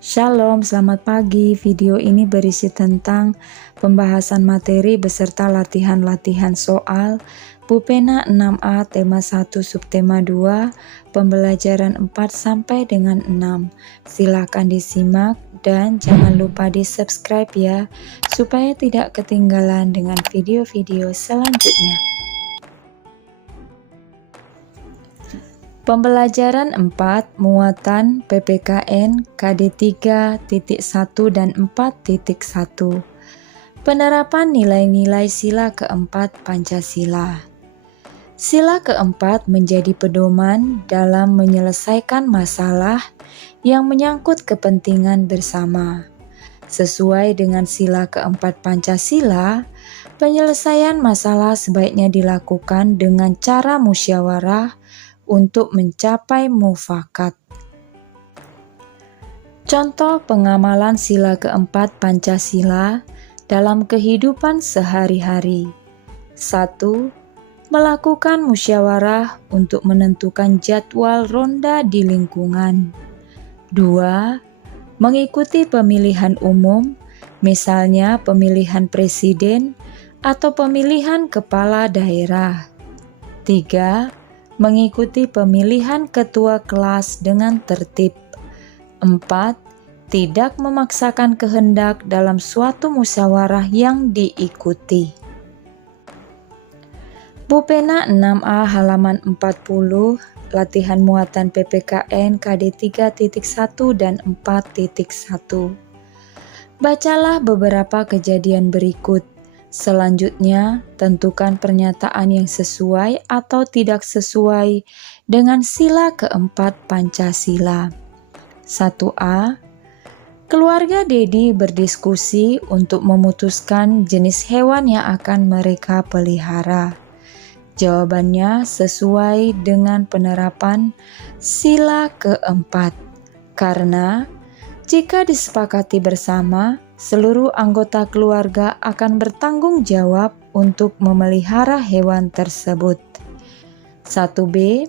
Shalom, selamat pagi. Video ini berisi tentang pembahasan materi beserta latihan-latihan soal Pupena 6A tema 1 subtema 2 pembelajaran 4 sampai dengan 6. Silakan disimak dan jangan lupa di-subscribe ya supaya tidak ketinggalan dengan video-video selanjutnya. Pembelajaran 4 muatan PPKN KD 3.1 dan 4.1. Penerapan nilai-nilai sila keempat Pancasila. Sila keempat menjadi pedoman dalam menyelesaikan masalah yang menyangkut kepentingan bersama. Sesuai dengan sila keempat Pancasila, penyelesaian masalah sebaiknya dilakukan dengan cara musyawarah untuk mencapai mufakat. Contoh pengamalan sila keempat Pancasila dalam kehidupan sehari-hari. 1. Melakukan musyawarah untuk menentukan jadwal ronda di lingkungan. 2. Mengikuti pemilihan umum, misalnya pemilihan presiden atau pemilihan kepala daerah. 3. Mengikuti pemilihan ketua kelas dengan tertib. 4. Tidak memaksakan kehendak dalam suatu musyawarah yang diikuti. Pupena 6A halaman 40, latihan muatan PPKN KD 3.1 dan 4.1. Bacalah beberapa kejadian berikut. Selanjutnya, tentukan pernyataan yang sesuai atau tidak sesuai dengan sila keempat Pancasila. 1A. Keluarga Dedi berdiskusi untuk memutuskan jenis hewan yang akan mereka pelihara. Jawabannya sesuai dengan penerapan sila keempat, karena jika disepakati bersama, seluruh anggota keluarga akan bertanggung jawab untuk memelihara hewan tersebut. 1B.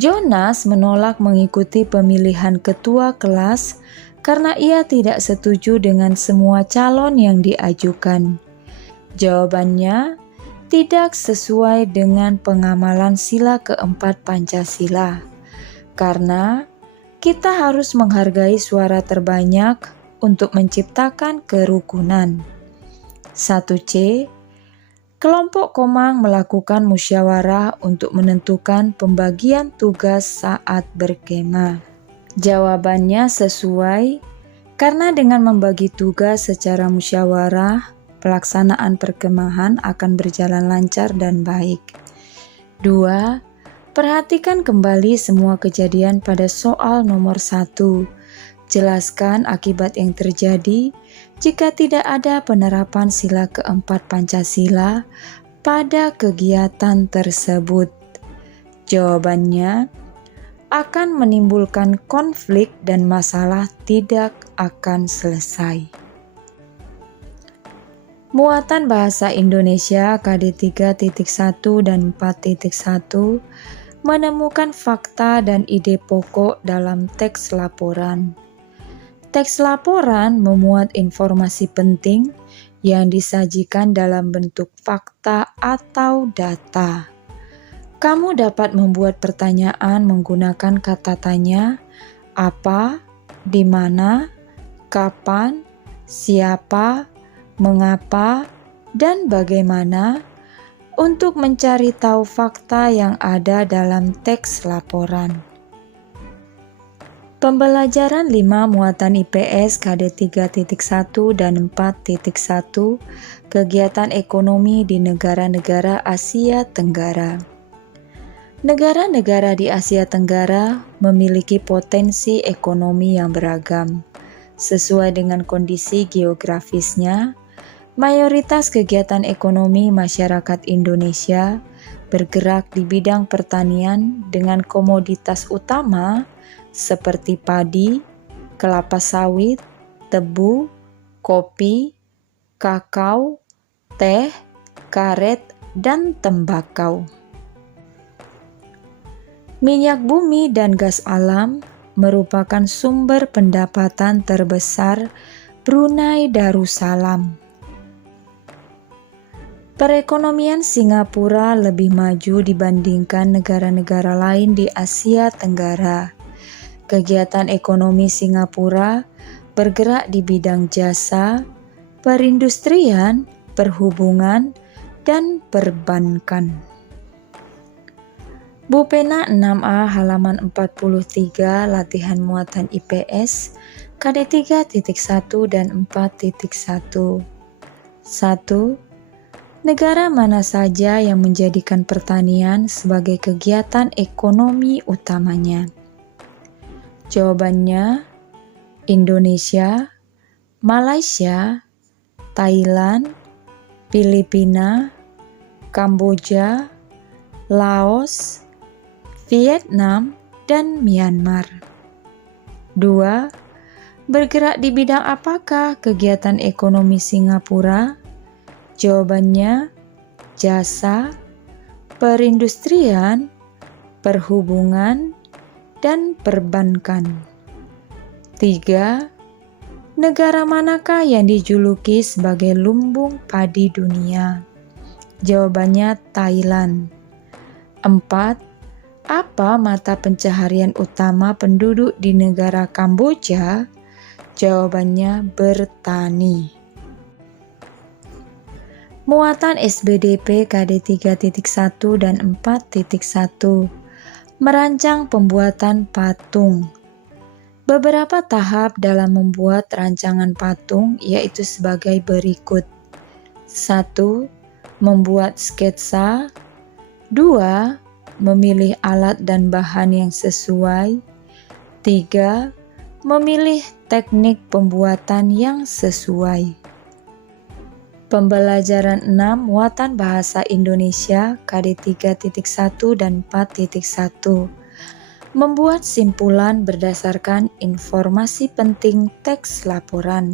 Jonas menolak mengikuti pemilihan ketua kelas karena ia tidak setuju dengan semua calon yang diajukan. Jawabannya tidak sesuai dengan pengamalan sila keempat Pancasila, karena kita harus menghargai suara terbanyak untuk menciptakan kerukunan. 1C. Kelompok Komang melakukan musyawarah untuk menentukan pembagian tugas saat berkemah. Jawabannya sesuai, karena dengan membagi tugas secara musyawarah, pelaksanaan perkemahan akan berjalan lancar dan baik. 2. Perhatikan kembali semua kejadian pada soal nomor 1. Jelaskan akibat yang terjadi jika tidak ada penerapan sila keempat Pancasila pada kegiatan tersebut. Jawabannya akan menimbulkan konflik dan masalah tidak akan selesai. Muatan Bahasa Indonesia KD 3.1 dan 4.1 menemukan fakta dan ide pokok dalam teks laporan. Teks laporan memuat informasi penting yang disajikan dalam bentuk fakta atau data. Kamu dapat membuat pertanyaan menggunakan kata tanya, apa, di mana, kapan, siapa, mengapa, dan bagaimana untuk mencari tahu fakta yang ada dalam teks laporan. Pembelajaran 5 muatan IPS KD 3.1 dan 4.1 kegiatan ekonomi di negara-negara Asia Tenggara. Negara-negara di Asia Tenggara memiliki potensi ekonomi yang beragam. Sesuai dengan kondisi geografisnya, mayoritas kegiatan ekonomi masyarakat Indonesia bergerak di bidang pertanian dengan komoditas utama seperti padi, kelapa sawit, tebu, kopi, kakao, teh, karet, dan tembakau. Minyak bumi dan gas alam merupakan sumber pendapatan terbesar Brunei Darussalam. Perekonomian Singapura lebih maju dibandingkan negara-negara lain di Asia Tenggara. Kegiatan ekonomi Singapura bergerak di bidang jasa, perindustrian, perhubungan, dan perbankan. Bupena 6A halaman 43 latihan muatan IPS KD 3.1 dan 4.1. 1. Negara mana saja yang menjadikan pertanian sebagai kegiatan ekonomi utamanya? Jawabannya, Indonesia, Malaysia, Thailand, Filipina, Kamboja, Laos, Vietnam, dan Myanmar. 2. Bergerak di bidang apakah kegiatan ekonomi Singapura? Jawabannya, jasa, perindustrian, perhubungan, dan perbankan. 3. Negara manakah yang dijuluki sebagai lumbung padi dunia? Jawabannya Thailand. 4. Apa mata pencaharian utama penduduk di negara Kamboja? Jawabannya bertani. Muatan SBDP KD 3.1 dan 4.1. Merancang pembuatan patung. Beberapa tahap dalam membuat rancangan patung yaitu sebagai berikut. 1. Membuat sketsa. 2. Memilih alat dan bahan yang sesuai. 3. Memilih teknik pembuatan yang sesuai. Pembelajaran 6 Muatan Bahasa Indonesia KD 3.1 dan 4.1. Membuat simpulan berdasarkan informasi penting teks laporan.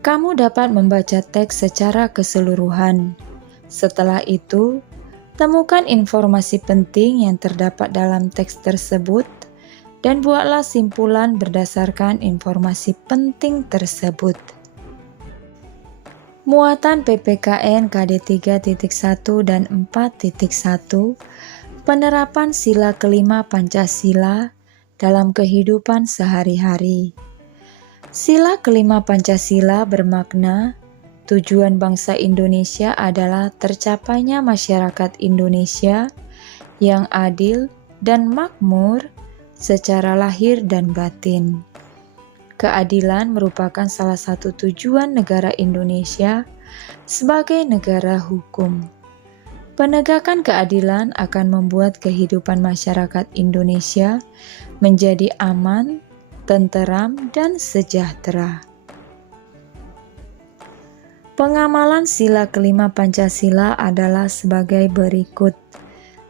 Kamu dapat membaca teks secara keseluruhan. Setelah itu, temukan informasi penting yang terdapat dalam teks tersebut dan buatlah simpulan berdasarkan informasi penting tersebut. Muatan PPKN KD 3.1 dan 4.1. Penerapan sila kelima Pancasila dalam kehidupan sehari-hari. Sila kelima Pancasila bermakna tujuan bangsa Indonesia adalah tercapainya masyarakat Indonesia yang adil dan makmur secara lahir dan batin. Keadilan merupakan salah satu tujuan negara Indonesia sebagai negara hukum. Penegakan keadilan akan membuat kehidupan masyarakat Indonesia menjadi aman, tenteram, dan sejahtera. Pengamalan sila kelima Pancasila adalah sebagai berikut.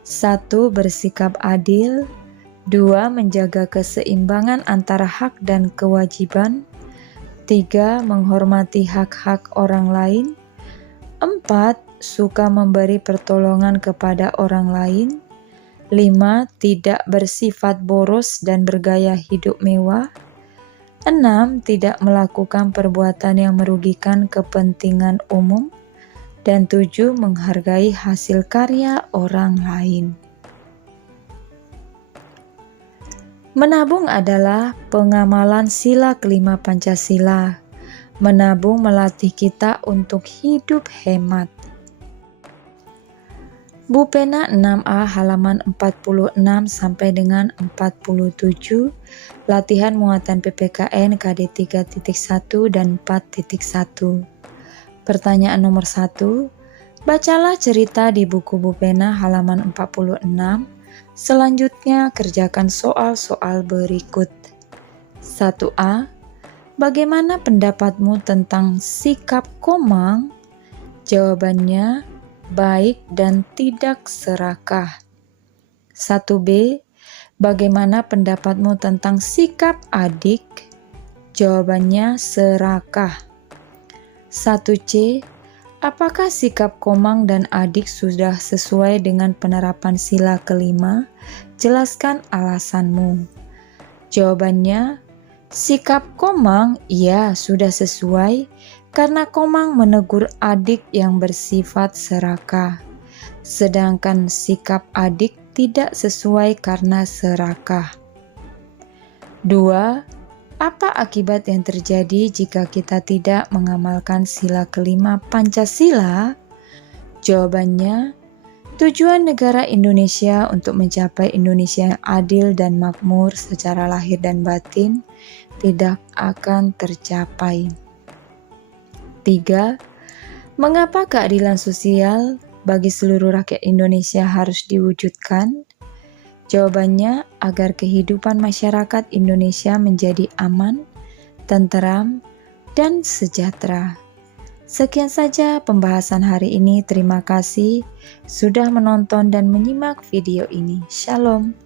1. Bersikap adil. 2. Menjaga keseimbangan antara hak dan kewajiban. 3. Menghormati hak-hak orang lain. 4. Suka memberi pertolongan kepada orang lain. 5. Tidak bersifat boros dan bergaya hidup mewah. 6. Tidak melakukan perbuatan yang merugikan kepentingan umum. Dan 7. Menghargai hasil karya orang lain. Menabung adalah pengamalan sila kelima Pancasila. Menabung melatih kita untuk hidup hemat. Bupena 6A halaman 46 sampai dengan 47, latihan muatan PPKN KD 3.1 dan 4.1. Pertanyaan nomor 1, bacalah cerita di buku Bupena halaman 46. Selanjutnya kerjakan soal-soal berikut. 1A. Bagaimana pendapatmu tentang sikap Komang? Jawabannya baik dan tidak serakah. 1B. Bagaimana pendapatmu tentang sikap adik? Jawabannya serakah. 1C. Apakah sikap Komang dan adik sudah sesuai dengan penerapan sila kelima? Jelaskan alasanmu. Jawabannya, sikap Komang ya sudah sesuai karena Komang menegur adik yang bersifat serakah. Sedangkan sikap adik tidak sesuai karena serakah. 2. Apa akibat yang terjadi jika kita tidak mengamalkan sila kelima Pancasila? Jawabannya, tujuan negara Indonesia untuk mencapai Indonesia yang adil dan makmur secara lahir dan batin tidak akan tercapai. 3. Mengapa keadilan sosial bagi seluruh rakyat Indonesia harus diwujudkan? Jawabannya, agar kehidupan masyarakat Indonesia menjadi aman, tenteram, dan sejahtera. Sekian saja pembahasan hari ini. Terima kasih sudah menonton dan menyimak video ini. Shalom.